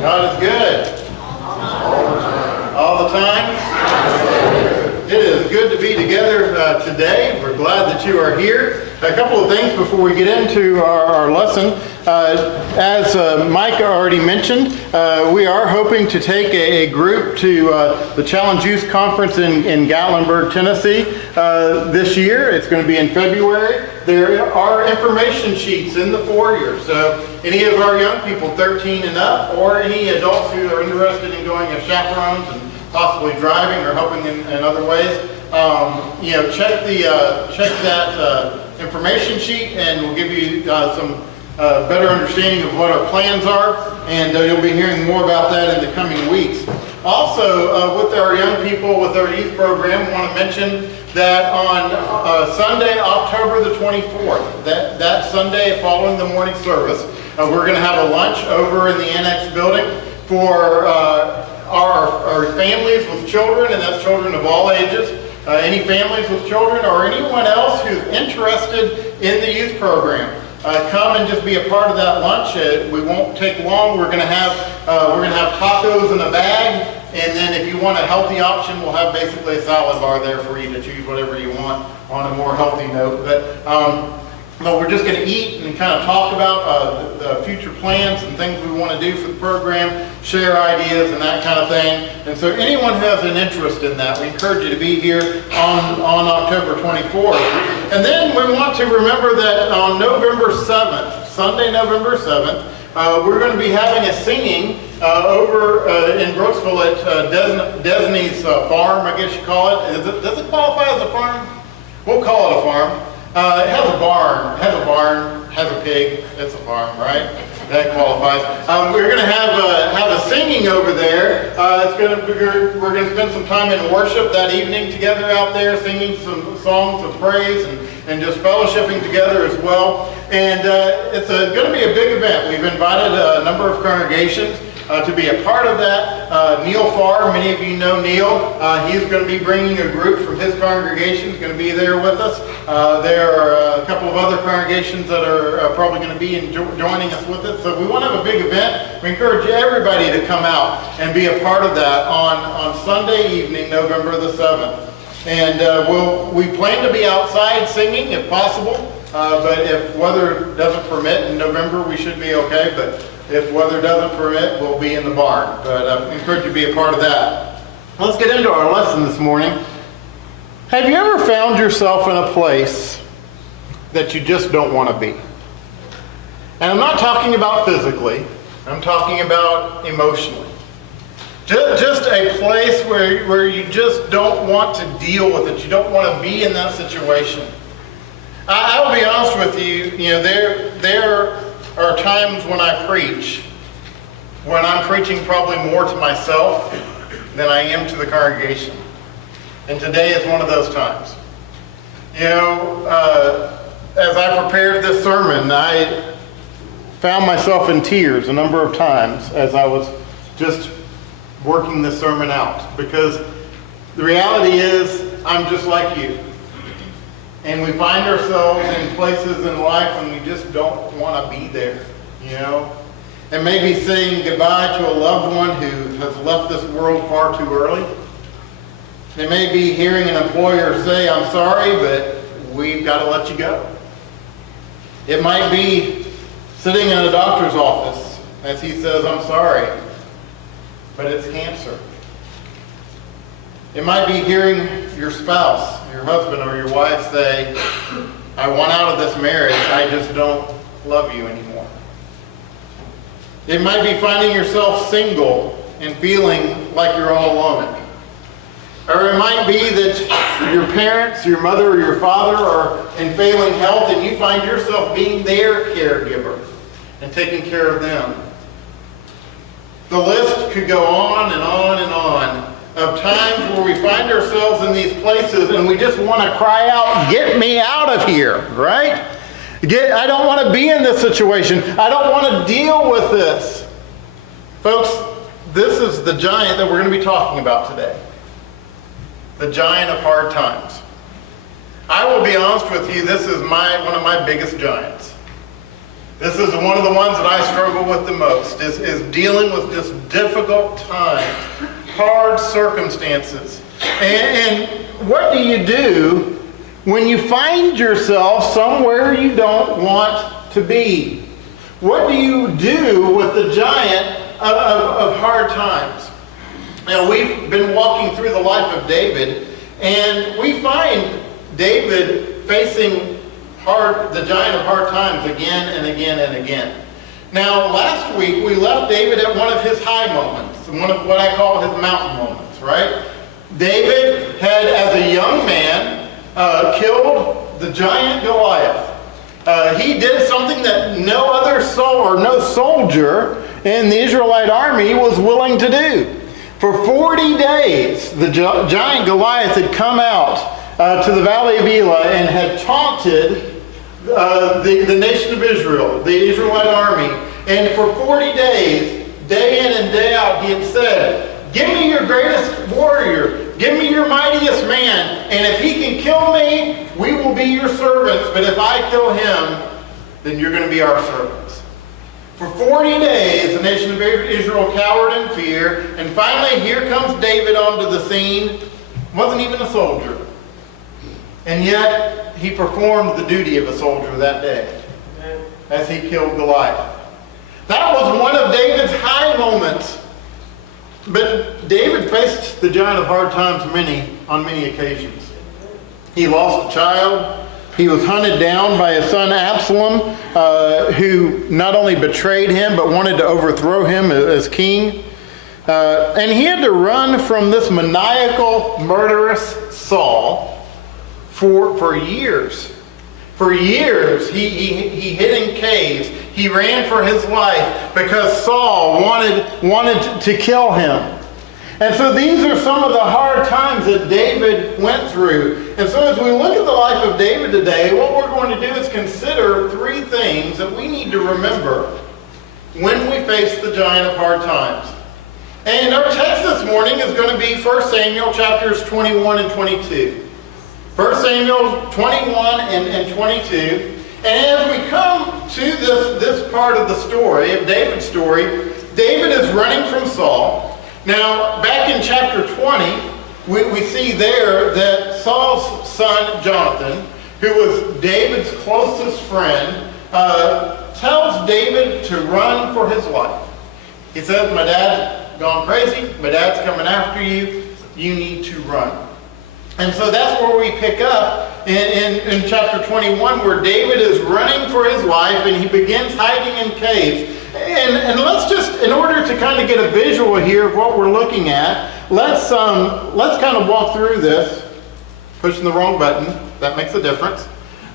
God is good. All the time. It is good to be together today. We're glad that you are here. A couple of things before we get into our lesson. As Mike already mentioned, we are hoping to take a group to the Challenge Youth Conference in Gatlinburg, Tennessee this year. It's going to be in February. There are information sheets in the foyer, so any of our young people 13 and up, or any adults who are interested in going as chaperones and possibly driving or helping in other ways, check that information sheet, and we'll give you some better understanding of what our plans are, and you'll be hearing more about that in the coming weeks. Also, with our young people, with our youth program, I want to mention that on Sunday, October the 24th, that Sunday following the morning service, we're going to have a lunch over in the Annex building for our families with children, and that's children of all ages. Any families with children or anyone else who's interested in the youth program, come and just be a part of that lunch. We won't take long. We're going to have tacos in a bag, and then if you want a healthy option, we'll have basically a salad bar there for you to choose whatever you want on a more healthy note. But we're just going to eat and kind of talk about the future plans and things we want to do for the program, share ideas and that kind of thing. And so anyone who has an interest in that, we encourage you to be here on October 24th. And then we want to remember that on November 7th, Sunday, November 7th, we're going to be having a singing over in Brooksville at Desney's farm, I guess you call it. Does it qualify as a farm? We'll call it a farm. It has a barn, has a pig. It's a farm, right? That qualifies. We're going to have a singing over there. We're going to spend some time in worship that evening together out there, singing some songs of praise and just fellowshipping together as well. And it's going to be a big event. We've invited a number of congregations to be a part of that. Neil Farr, many of you know Neil. He's going to be bringing a group from his congregation. He's going to be there with us. There are a couple of other congregations that are probably going to be joining us with it. So we want to have a big event. We encourage everybody to come out and be a part of that on Sunday evening, November the 7th. And we plan to be outside singing if possible. But if weather doesn't permit in November, we should be okay. But if weather doesn't permit, we'll be in the barn. But I encourage you to be a part of that. Let's get into our lesson this morning. Have you ever found yourself in a place that you just don't want to be? And I'm not talking about physically. I'm talking about emotionally. Just a place where you just don't want to deal with it. You don't want to be in that situation. I will be honest with you. There are times when I preach, when I'm preaching probably more to myself than I am to the congregation. And today is one of those times. As I prepared this sermon, I found myself in tears a number of times as I was just working this sermon out. Because the reality is, I'm just like you. And we find ourselves in places in life when we just don't want to be there, And maybe saying goodbye to a loved one who has left this world far too early. They may be hearing an employer say, "I'm sorry, but we've got to let you go." It might be sitting in a doctor's office as he says, "I'm sorry, but it's cancer." It might be hearing your spouse, your husband or your wife say, "I want out of this marriage, I just don't love you anymore." It might be finding yourself single and feeling like you're all alone. Or it might be that your parents, your mother or your father are in failing health and you find yourself being their caregiver and taking care of them. The list could go on and on and on of times where we find ourselves in these places and we just want to cry out, "Get me out of here," right? I don't want to be in this situation. I don't want to deal with this. Folks, this is the giant that we're going to be talking about today. The giant of hard times. I will be honest with you, this is one of my biggest giants. This is one of the ones that I struggle with the most, is dealing with just difficult times, hard circumstances. And what do you do when you find yourself somewhere you don't want to be? What do you do with the giant of hard times? Now, we've been walking through the life of David, and we find David facing the giant of hard times again and again and again. Now, last week we left David at one of his high moments, one of what I call his mountain moments, right? David had, as a young man, killed the giant Goliath. He did something that no other no soldier in the Israelite army was willing to do. For 40 days, the giant Goliath had come out to the valley of Elah and had taunted the nation of Israel, the Israelite army. And for 40 days, day in and day out, he had said, "Give me your greatest warrior. Give me your mightiest man. And if he can kill me, we will be your servants. But if I kill him, then you're going to be our servants." For 40 days, the nation of Israel cowered in fear. And finally, here comes David onto the scene. Wasn't even a soldier. And yet, he performed the duty of a soldier that day as he killed Goliath. That was one of David's high moments. But David faced the giant of hard times on many occasions. He lost a child. He was hunted down by his son Absalom, who not only betrayed him, but wanted to overthrow him as king. And he had to run from this maniacal, murderous Saul for years. For years, he hid in caves. He ran for his life because Saul wanted to kill him. And so these are some of the hard times that David went through. And so as we look at the life of David today, what we're going to do is consider three things that we need to remember when we face the giant of hard times. And our text this morning is going to be 1 Samuel chapters 21 and 22. 1 Samuel 21 and 22. And as we come to this part of the story, of David's story, David is running from Saul. Now, back in chapter 20, we see there that Saul's son Jonathan, who was David's closest friend, tells David to run for his life. He says, "My dad's gone crazy. My dad's coming after you. You need to run." And so that's where we pick up in chapter 21, where David is running for his life and he begins hiding in caves. And let's just, in order to kind of get a visual here of what we're looking at, let's kind of walk through this. Pushing the wrong button, that makes a difference.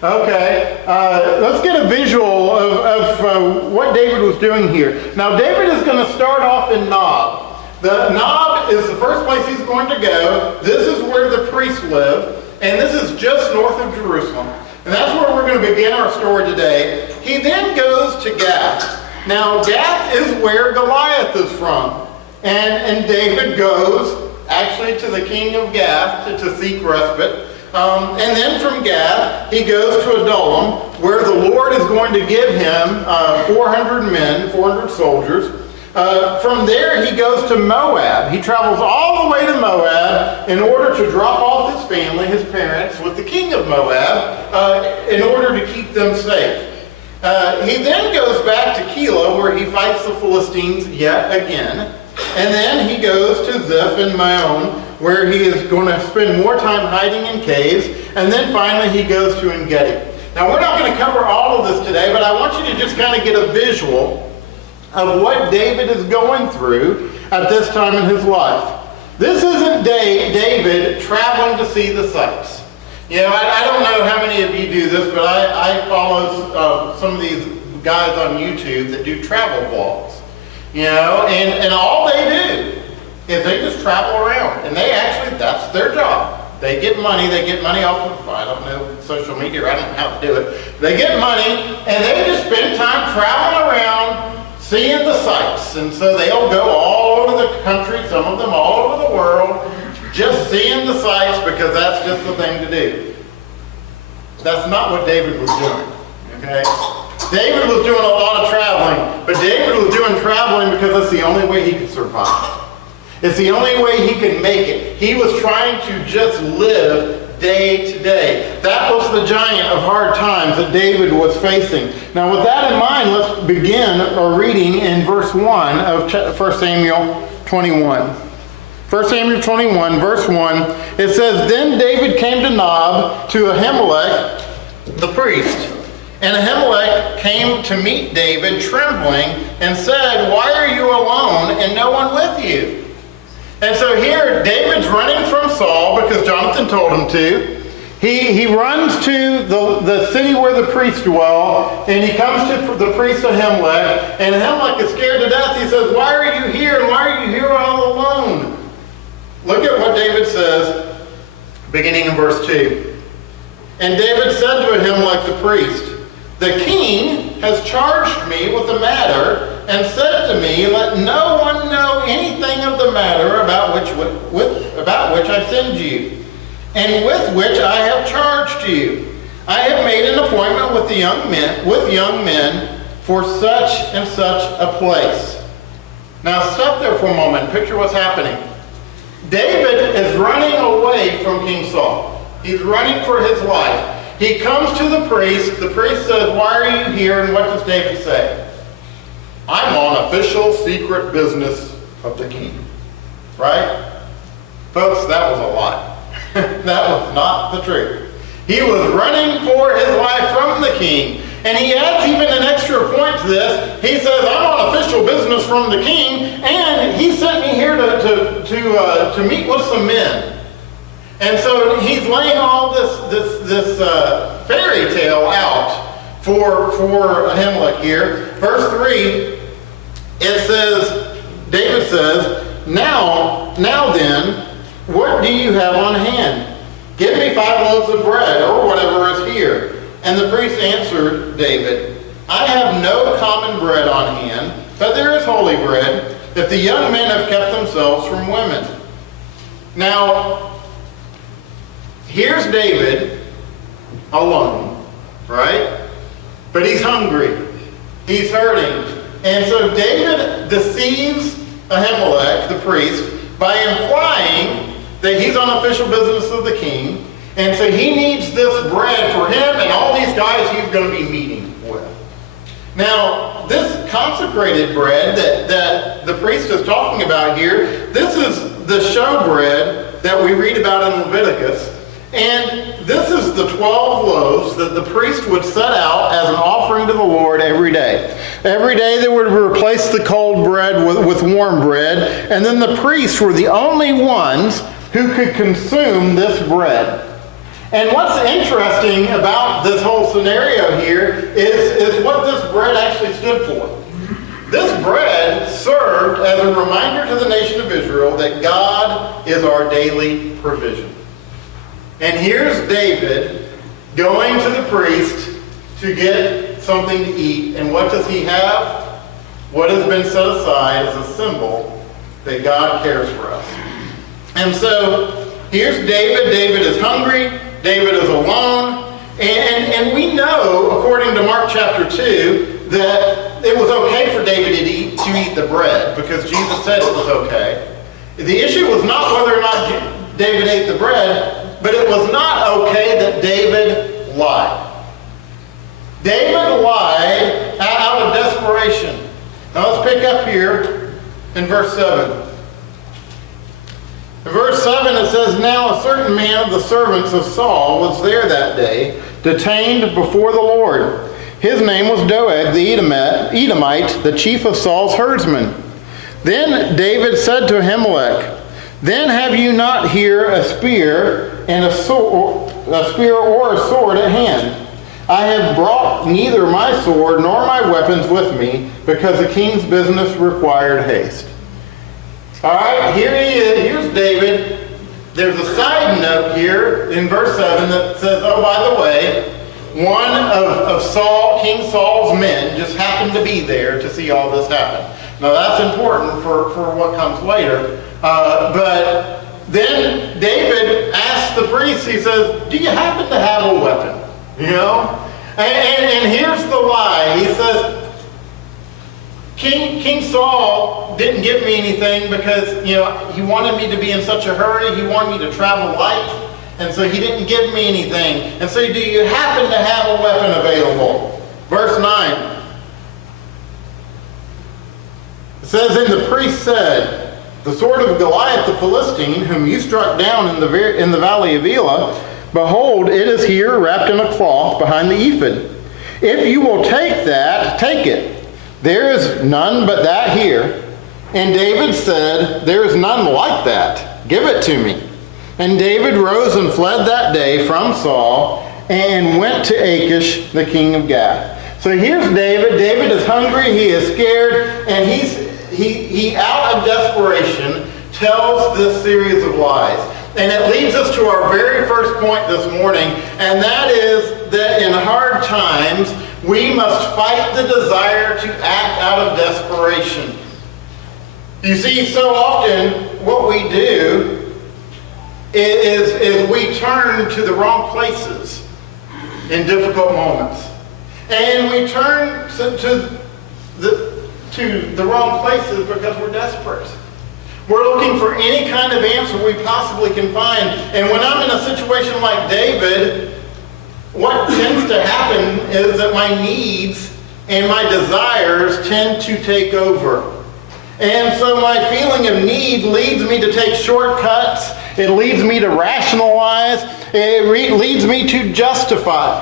Okay, let's get a visual of what David was doing here. Now David is going to start off in Nob. The Nob is the first place he's going to go. This is where the priests live, and this is just north of Jerusalem. And that's where we're going to begin our story today. He then goes to Gath. Now, Gath is where Goliath is from. And David goes actually to the king of Gath to seek respite. And then from Gath, he goes to Adullam, where the Lord is going to give him 400 men, 400 soldiers. From there, he goes to Moab. He travels all the way to Moab in order to drop off his family, his parents, with the king of Moab in order to keep them safe. He then goes back to Keilah, where he fights the Philistines yet again. And then he goes to Ziph and Maon, where he is going to spend more time hiding in caves. And then finally, he goes to En-Gedi. Now, we're not going to cover all of this today, but I want you to just kind of get a visual of what David is going through at this time in his life. This isn't David traveling to see the sights. You know, I don't know how many of you do this, but I follow some of these guys on YouTube that do travel vlogs. You know, and all they do is they just travel around. And that's their job. They get money off of, I don't know, social media, or I don't know how to do it. They get money, and they just spend time traveling around, seeing the sights. And so they'll go all over the country, some of them all over the world, just seeing the sights because that's just the thing to do. That's not what David was doing, okay? David was doing a lot of traveling, but David was doing traveling because that's the only way he could survive. It's the only way he could make it. He was trying to just live day to day. That was the giant of hard times that David was facing. Now with that in mind, let's begin our reading in verse 1 of 1 Samuel 21. 1 Samuel 21, verse 1, it says, Then David came to Nob to Ahimelech the priest. And Ahimelech came to meet David trembling and said, Why are you alone and no one with you? And so here, David's running from Saul because Jonathan told him to. He runs to the city where the priests dwell, and he comes to the priest Ahimelech, and Ahimelech is scared to death. He says, Why are you here, and why are you here all alone? Look at what David says, beginning in verse 2. And David said to Ahimelech the priest, The king has charged me with the matter, and said to me, Let no one know anything of the matter about which I send you, and with which I have charged you. I have made an appointment with young men for such and such a place. Now stop there for a moment. Picture what's happening. David is running away from King Saul. He's running for his life. He comes to the priest. The priest says, Why are you here? And what does David say? I'm on official secret business of the king. Right? Folks, that was a lie. That was not the truth. He was running for his life from the king. And he adds even an extra point to this. He says, I'm on official business from the king, and he sent me here to meet with some men. And so he's laying all this fairy tale out for Ahimelech here. Verse 3, it says, David says, Now then, what do you have on hand? Give me 5 loaves of bread, or whatever is here. And the priest answered David, I have no common bread on hand, but there is holy bread, that the young men have kept themselves from women. Now, here's David alone, right? But he's hungry. He's hurting. And so David deceives Ahimelech, the priest, by implying that he's on official business of the king. And so he needs this bread for him and all these guys he's going to be meeting with. Now, this consecrated bread that the priest is talking about here, this is the showbread that we read about in Leviticus. And this is the 12 loaves that the priest would set out as an offering to the Lord every day. Every day they would replace the cold bread with warm bread, and then the priests were the only ones who could consume this bread. And what's interesting about this whole scenario here is what this bread actually stood for. This bread served as a reminder to the nation of Israel that God is our daily provision. And here's David going to the priest to get something to eat. And what does he have? What has been set aside as a symbol that God cares for us. And so here's David. David is hungry. David is alone. And we know, according to Mark chapter 2, that it was okay for David to eat the bread because Jesus said it was okay. The issue was not whether or not David ate the bread, but it was not okay that David lied. David lied out of desperation. Now let's pick up here in verse 7. In verse 7 it says, Now a certain man of the servants of Saul was there that day, detained before the Lord. His name was Doeg the Edomite, the chief of Saul's herdsmen. Then David said to Ahimelech, Then have you not here a spear and a spear or a sword at hand? I have brought neither my sword nor my weapons with me, because the king's business required haste. All right, here he is. Here's David. There's a side note here in verse 7 that says, oh, by the way, one of King Saul's men just happened to be there to see all this happen. Now that's important for what comes later. But then David asks the priest, he says, do you happen to have a weapon? You know? And here's the lie. He says, King Saul didn't give me anything because, he wanted me to be in such a hurry. He wanted me to travel light. And so he didn't give me anything. And so do you happen to have a weapon available? Verse 9. It says, and the priest said, the sword of Goliath the Philistine, whom you struck down in the valley of Elah, behold, it is here wrapped in a cloth behind the ephod. If you will take that, take it. There is none but that here. And David said, there is none like that. Give it to me. And David rose and fled that day from Saul and went to Achish, the king of Gath. So here's David. David is hungry. He is scared. And he out of desperation tells this series of lies. And it leads us to our very first point this morning. And that is that in hard times, we must fight the desire to act out of desperation. You see, so often what we do is we turn to the wrong places in difficult moments. And we turn to the wrong places because we're desperate. We're looking for any kind of answer we possibly can find. And when I'm in a situation like David, what tends to happen is that my needs and my desires tend to take over. And so my feeling of need leads me to take shortcuts. It leads me to rationalize. It leads me to justify.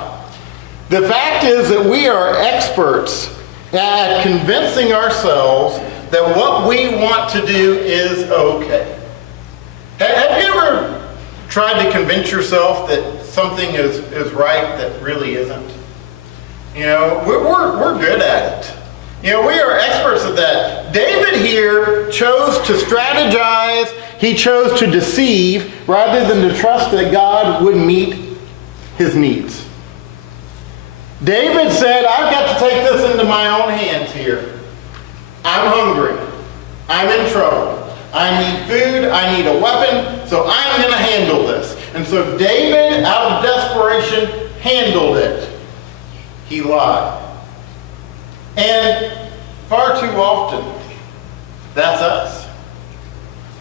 The fact is that we are experts at convincing ourselves that what we want to do is okay. Have you ever tried to convince yourself that something is right that really isn't? We're good at it. We are experts at that. David here chose to strategize. He chose to deceive rather than to trust that God would meet his needs. David said, I've got to take this into my own hands here. I'm hungry. I'm in trouble. I need food. I need a weapon. So I'm going to handle this. And so David, out of desperation, handled it. He lied. And far too often, that's us.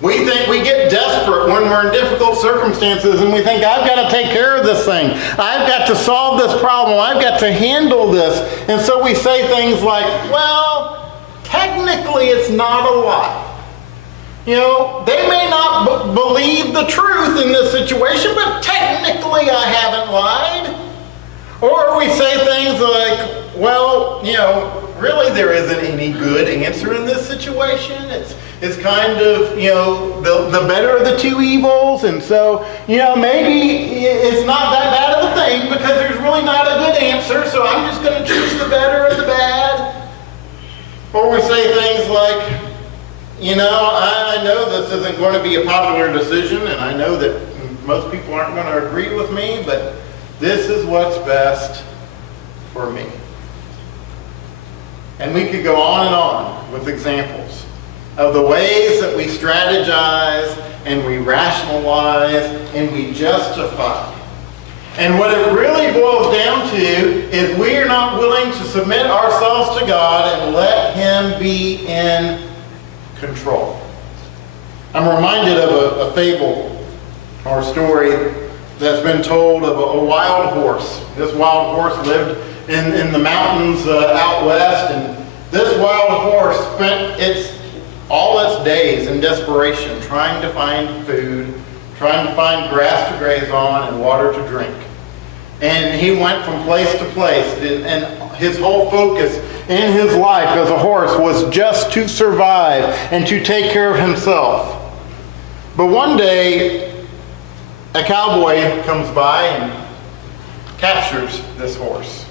We think we get desperate when we're in difficult circumstances and we think, I've got to take care of this thing. I've got to solve this problem. I've got to handle this. And so we say things like, well, technically it's not a lie. They may not believe the truth in this situation, but technically I haven't lied. Or we say things like, well, really there isn't any good answer in this situation. It's kind of, the better of the two evils. And so, maybe it's not that bad of a thing because there's really not a good answer. So I'm just going to choose the better of the bad. Or we say things like, I know this isn't going to be a popular decision. And I know that most people aren't going to agree with me. But this is what's best for me. And we could go on and on with examples of the ways that we strategize and we rationalize and we justify. And what it really boils down to is we are not willing to submit ourselves to God and let Him be in control. I'm reminded of a fable or story that's been told of a wild horse. This wild horse lived in the mountains out west, and this wild horse spent all its days in desperation trying to find food, trying to find grass to graze on and water to drink. And he went from place to place, and his whole focus in his life as a horse was just to survive and to take care of himself. But one day, a cowboy comes by and captures this horse.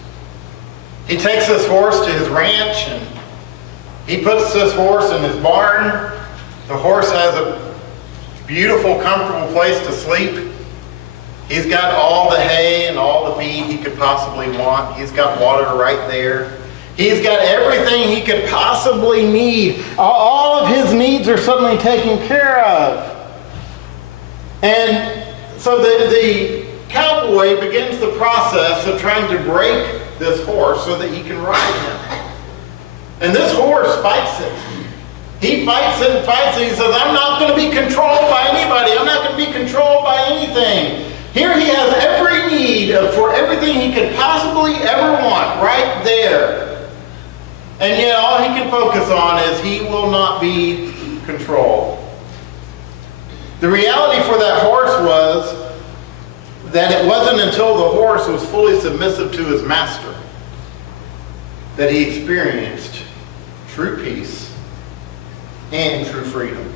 He takes this horse to his ranch and he puts this horse in his barn. The horse has a beautiful, comfortable place to sleep. He's got all the hay and all the feed he could possibly want. He's got water right there. He's got everything he could possibly need. All of his needs are suddenly taken care of. And so the cowboy begins the process of trying to break this horse so that he can ride him. And this horse fights it. He fights it and fights it. He says, I'm not going to be controlled by anybody. I'm not going to be controlled by anything. Here he has every need for everything he could possibly ever want right there. And yet all he can focus on is he will not be controlled. The reality for that horse was that it wasn't until the horse was fully submissive to his master that he experienced true peace and true freedom.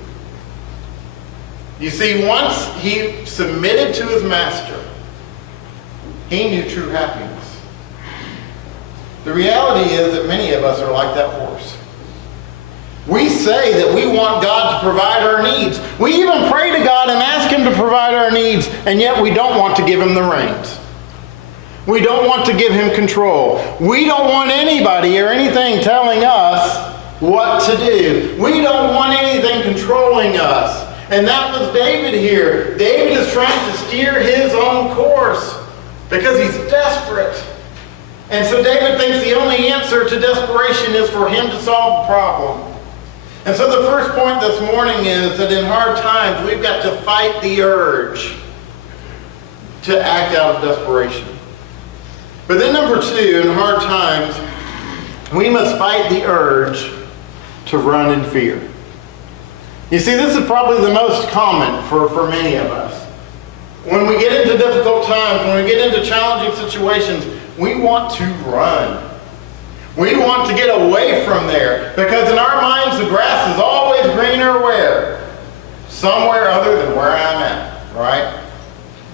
You see, once he submitted to his master, he knew true happiness. The reality is that many of us are like that horse. We say that we want God to provide our needs. We even pray to God and ask Him to provide our needs, and yet we don't want to give Him the reins. We don't want to give Him control. We don't want anybody or anything telling us what to do. We don't want anything controlling us. And that was David here. David is trying to steer his own course because he's desperate. And so David thinks the only answer to desperation is for him to solve the problem. And so the first point this morning is that in hard times, we've got to fight the urge to act out of desperation. But then number two, in hard times, we must fight the urge to run in fear. You see, this is probably the most common for many of us. When we get into difficult times, when we get into challenging situations, we want to run. We want to get away from there because in our minds the grass is always greener where? Somewhere other than where I'm at, right?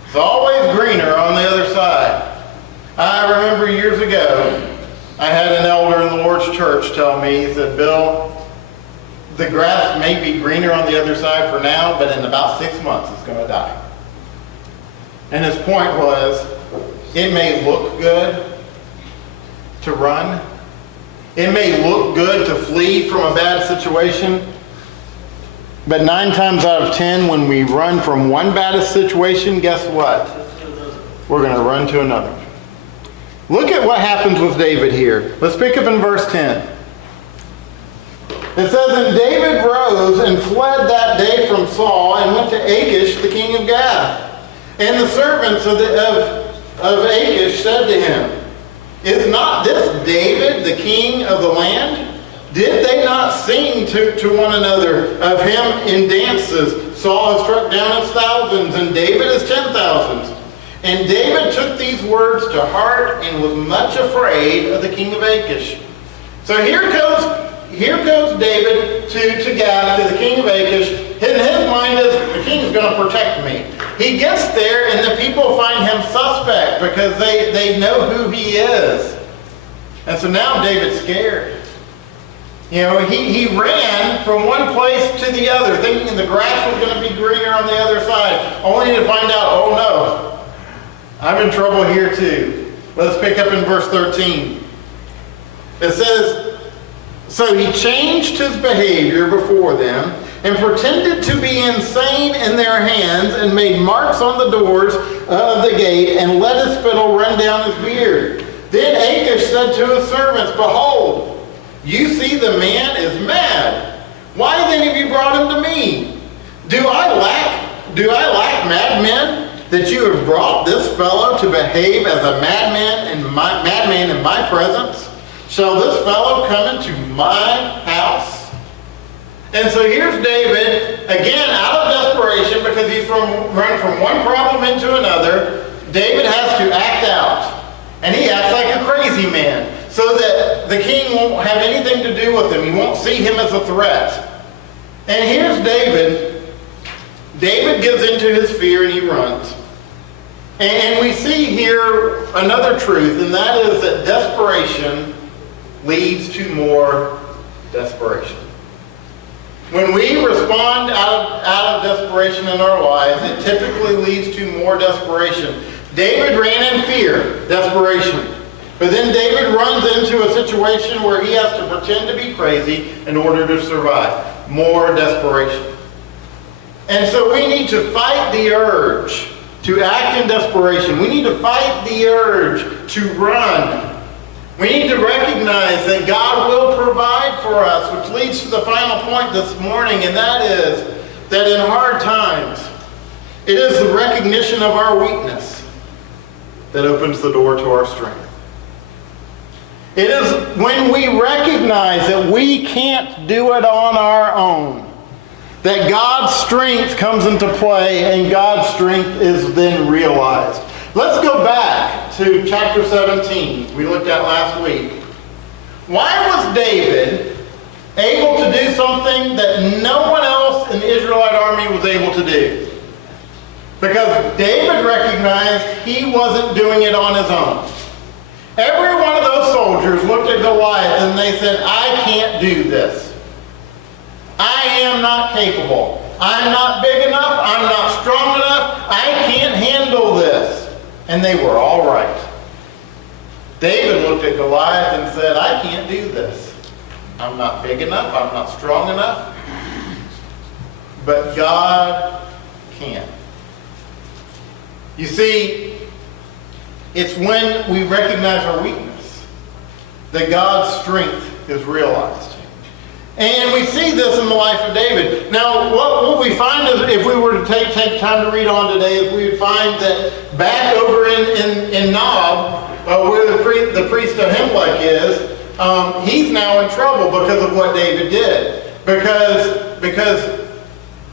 It's always greener on the other side. I remember years ago, I had an elder in the Lord's church tell me, he said, Bill, the grass may be greener on the other side for now, but in about 6 months it's going to die. And his point was, it may look good to run. It may look good to flee from a bad situation. But 9 times out of 10, when we run from one bad situation, guess what? We're going to run to another. Look at what happens with David here. Let's pick up in verse 10. It says, And David rose and fled that day from Saul and went to Achish, the king of Gath. And the servants of Achish said to him, Is not this David, the king of the land? Did they not sing to one another of him in dances? Saul has struck down his thousands, and David his 10,000s. And David took these words to heart and was much afraid of the king of Achish. So here goes David to Gath, to the king of Achish. In his mind is, the king's going to protect me. He gets there and the people find him suspect because they know who he is. And so now David's scared. You know, he ran from one place to the other thinking the grass was going to be greener on the other side, only to find out, oh no, I'm in trouble here too. Let's pick up in verse 13. It says, So he changed his behavior before them and pretended to be insane in their hands and made marks on the doors of the gate and let his spittle run down his beard. Then Achish said to his servants, Behold, you see the man is mad. Why then have you brought him to me? Do I lack madmen that you have brought this fellow to behave as a madman in my presence? Shall this fellow come into my house? And so here's David, again out of desperation because he's run from one problem into another. David has to act out. And he acts like a crazy man so that the king won't have anything to do with him. He won't see him as a threat. And here's David. David gives into his fear and he runs. And we see here another truth, and that is that desperation leads to more desperation. When we respond out of desperation in our lives, it typically leads to more desperation. David ran in fear, desperation. But then David runs into a situation where he has to pretend to be crazy in order to survive. More desperation. And so we need to fight the urge to act in desperation. We need to fight the urge to run We need to recognize that God will provide for us, which leads to the final point this morning, and that is that in hard times, it is the recognition of our weakness that opens the door to our strength. It is when we recognize that we can't do it on our own, that God's strength comes into play and God's strength is then realized. Let's go back to chapter 17 we looked at last week. Why was David able to do something that no one else in the Israelite army was able to do? Because David recognized he wasn't doing it on his own. Every one of those soldiers looked at Goliath and they said, I can't do this. I am not capable. I'm not big enough. I'm not strong enough. I can't handle this. And they were all right. David looked at Goliath and said, I can't do this. I'm not big enough. I'm not strong enough. But God can. You see, it's when we recognize our weakness that God's strength is realized. And we see this in the life of David. Now, what we find is, if we were to take time to read on today, is we would find that back over in Nob, where the priest Ahimelech is, he's now in trouble because of what David did. Because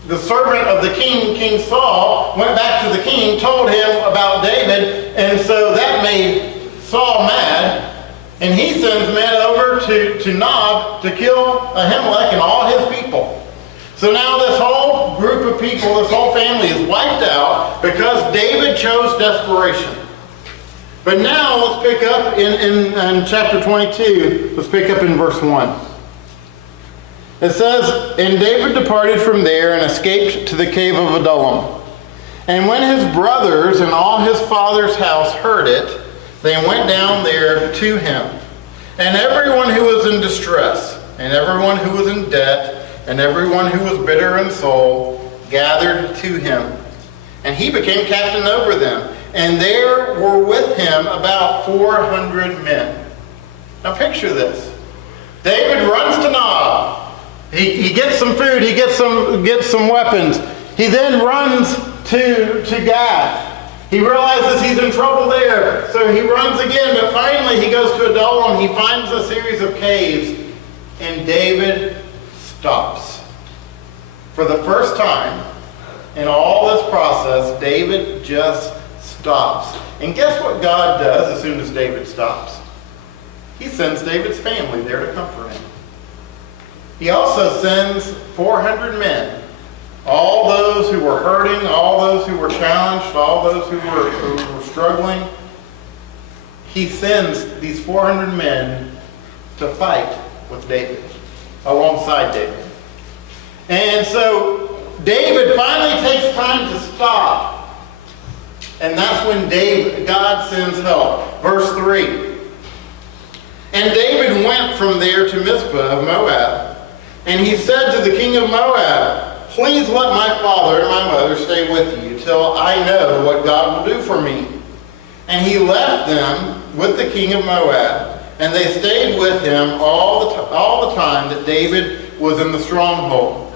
the servant of the king, King Saul, went back to the king, told him about David, and so that made Saul mad, and he sends men over to Nob to kill Ahimelech and all his people. So now this whole group of people, this whole family is wiped out because David chose desperation. But now let's pick up in chapter 22, let's pick up in verse 1. It says, And David departed from there and escaped to the cave of Adullam. And when his brothers and all his father's house heard it, they went down there to him. And everyone who was in distress, and everyone who was in debt, and everyone who was bitter in soul, gathered to him. And he became captain over them. And there were with him about 400 men. Now picture this. David runs to Nob. He gets some food, he gets some weapons. He then runs to Gath. He realizes he's in trouble there, so he runs again, but finally he goes to Adullam. He finds a series of caves, and David stops. For the first time in all this process, David just stops. And guess what God does as soon as David stops? He sends David's family there to comfort him. He also sends 400 men, all those who were hurting, all those who were challenged, all those who were struggling. He sends these 400 men to fight with David, alongside David. And so David finally takes time to stop. And that's when God sends help. Verse 3. And David went from there to Mizpah of Moab. And he said to the king of Moab, Please let my father and my mother stay with you till I know what God will do for me. And he left them with the king of Moab, and they stayed with him all the time that David was in the stronghold.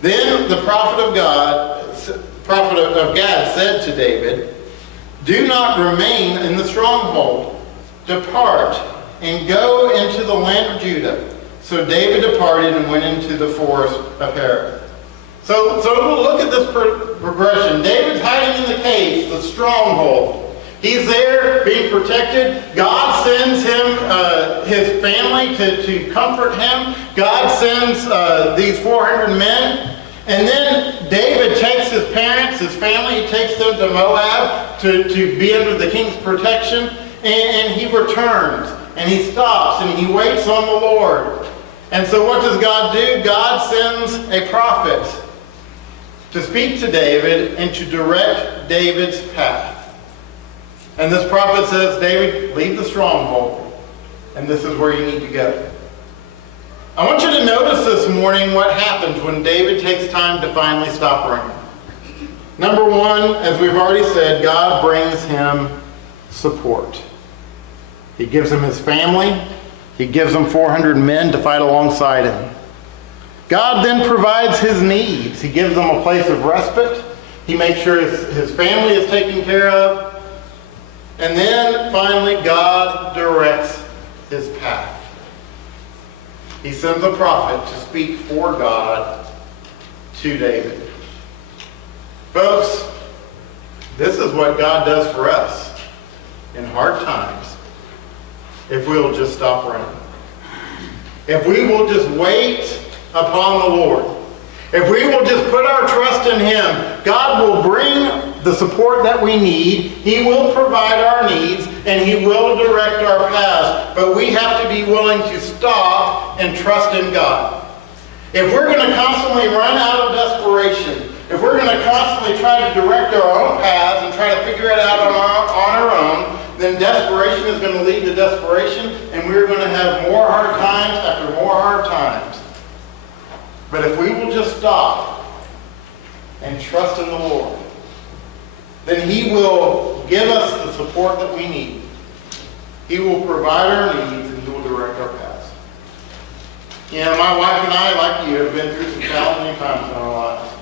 Then the prophet of Gad said to David, Do not remain in the stronghold. Depart and go into the land of Judah. So David departed and went into the forest of Hereth. So look at this progression. David's hiding in the caves, the stronghold. He's there being protected. God sends him his family to comfort him. God sends these 400 men. And then David takes his parents, his family, he takes them to Moab to be under the king's protection. And he returns. And he stops and he waits on the Lord. And so what does God do? God sends a prophet to speak to David and to direct David's path. And this prophet says, David, leave the stronghold, and this is where you need to go. I want you to notice this morning what happens when David takes time to finally stop running. Number one, as we've already said, God brings him support. He gives him his family. He gives him 400 men to fight alongside him. God then provides his needs. He gives him a place of respite. He makes sure his family is taken care of. And then finally, God directs his path. He sends a prophet to speak for God to David. Folks, this is what God does for us in hard times if we will just stop running. If we will just wait upon the Lord. If we will just put our trust in him, God will bring the support that we need. He will provide our needs, and he will direct our paths. But we have to be willing to stop and trust in God. If we're going to constantly run out of desperation, if we're going to constantly try to direct our own paths and try to figure it out on our own, then desperation is going to lead to desperation, and we're going to have more hard times after more hard times. But if we will just stop and trust in the Lord, then he will give us the support that we need. He will provide our needs, and he will direct our paths. You know, my wife and I, like you, have been through some challenging times in our lives.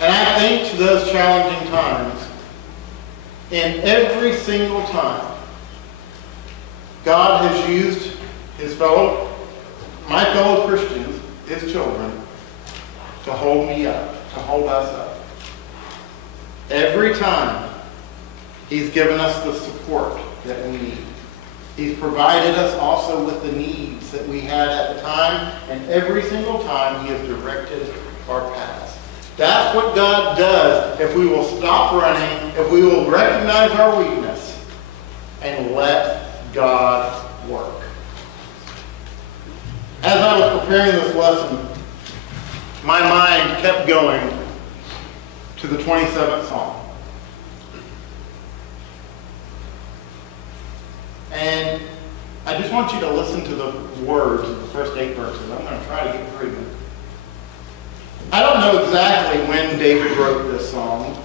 And I think to those challenging times, in every single time, God has used my fellow Christians, his children, to hold me up, to hold us up. Every time, he's given us the support that we need. He's provided us also with the needs that we had at the time, and every single time he has directed our paths. That's what God does if we will stop running, if we will recognize our weakness, and let God work. As I was preparing this lesson, my mind kept going to the 27th Psalm. And I just want you to listen to the words of the first 8 verses. I'm going to try to get through them. I don't know exactly when David wrote this song,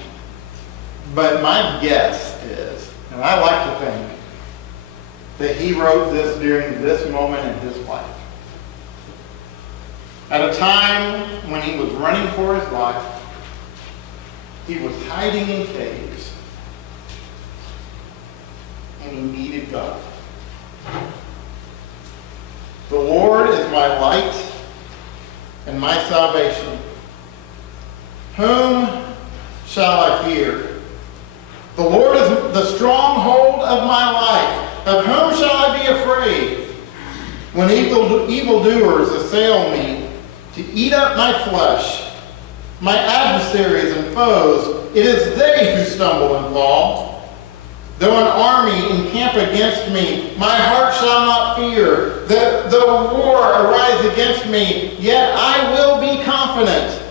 but my guess is, and I like to think, that he wrote this during this moment in his life. At a time when he was running for his life, he was hiding in caves, and he needed God. The Lord is my light and my salvation. Whom shall I fear? The Lord is the stronghold of my life. Of whom shall I be afraid? When evildoers assail me to eat up my flesh, my adversaries and foes, it is they who stumble and fall. Though an army encamp against me, my heart shall not fear. Though war arise against me, yet I will be confident.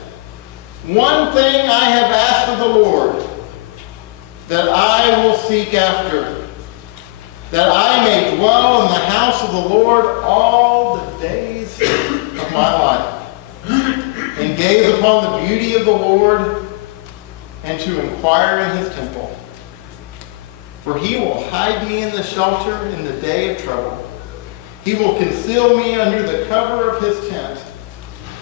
One thing I have asked of the Lord, that I will seek after, that I may dwell in the house of the Lord all the days of my life, and gaze upon the beauty of the Lord, and to inquire in his temple. For he will hide me in the shelter in the day of trouble. He will conceal me under the cover of his tent.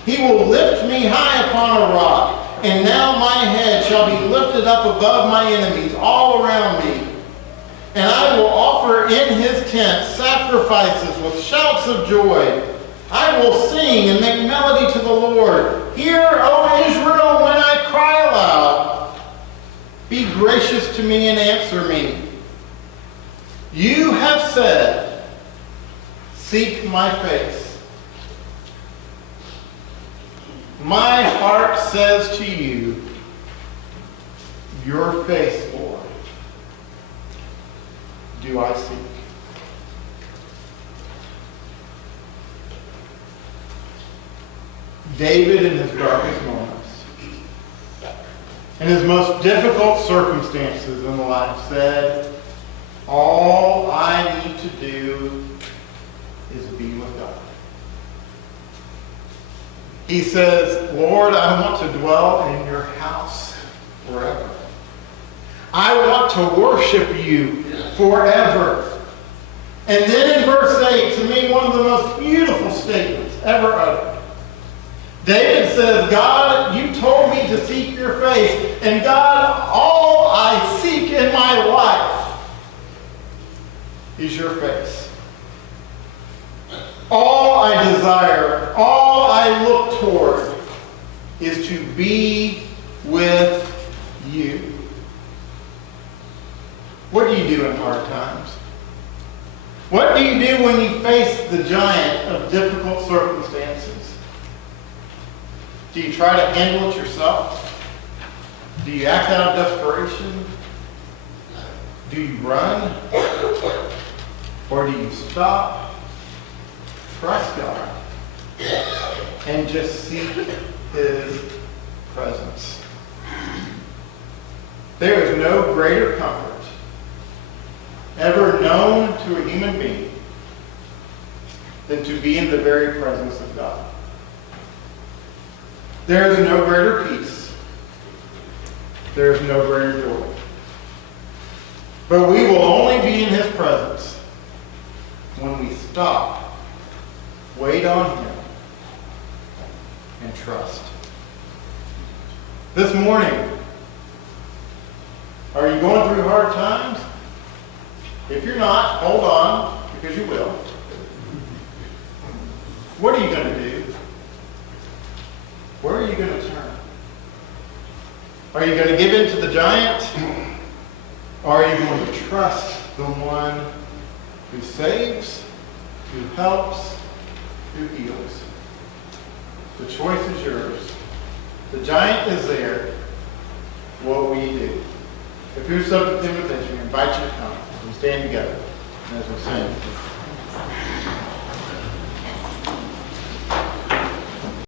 He will lift me high upon a rock, and now my head shall be lifted up above my enemies all around me. And I will offer in his tent sacrifices with shouts of joy. I will sing and make melody to the Lord. Hear, O Israel, when I cry aloud. Be gracious to me and answer me. You have said, seek my face. My heart says to you, your face, Lord, do I seek. David, in his darkest moments, in his most difficult circumstances in life, said, all I need to do is be with God. He says, Lord, I want to dwell in your house forever. I want to worship you forever. And then in verse 8, to me, one of the most beautiful statements ever uttered. David says, God, you told me to seek your face, and God, all I seek in my life is your face. All I desire, all I look toward is to be with you. What do you do in hard times? What do you do when you face the giant of difficult circumstances? Do you try to handle it yourself? Do you act out of desperation? Do you run? Or do you stop, trust God, and just seek His presence? There is no greater comfort ever known to a human being than to be in the very presence of God. There is no greater peace. There is no greater joy. But we will only be in His presence when we stop, wait on Him, and trust. This morning, are you going through hard times? If you're not, hold on, because you will. What are you going to do? Where are you going to turn? Are you going to give in to the giant? Or are you going to trust the one who saves, who helps, who heals? The choice is yours. The giant is there. What will you do? If you're subject to invitation, we invite you to come. We stand together as we sing.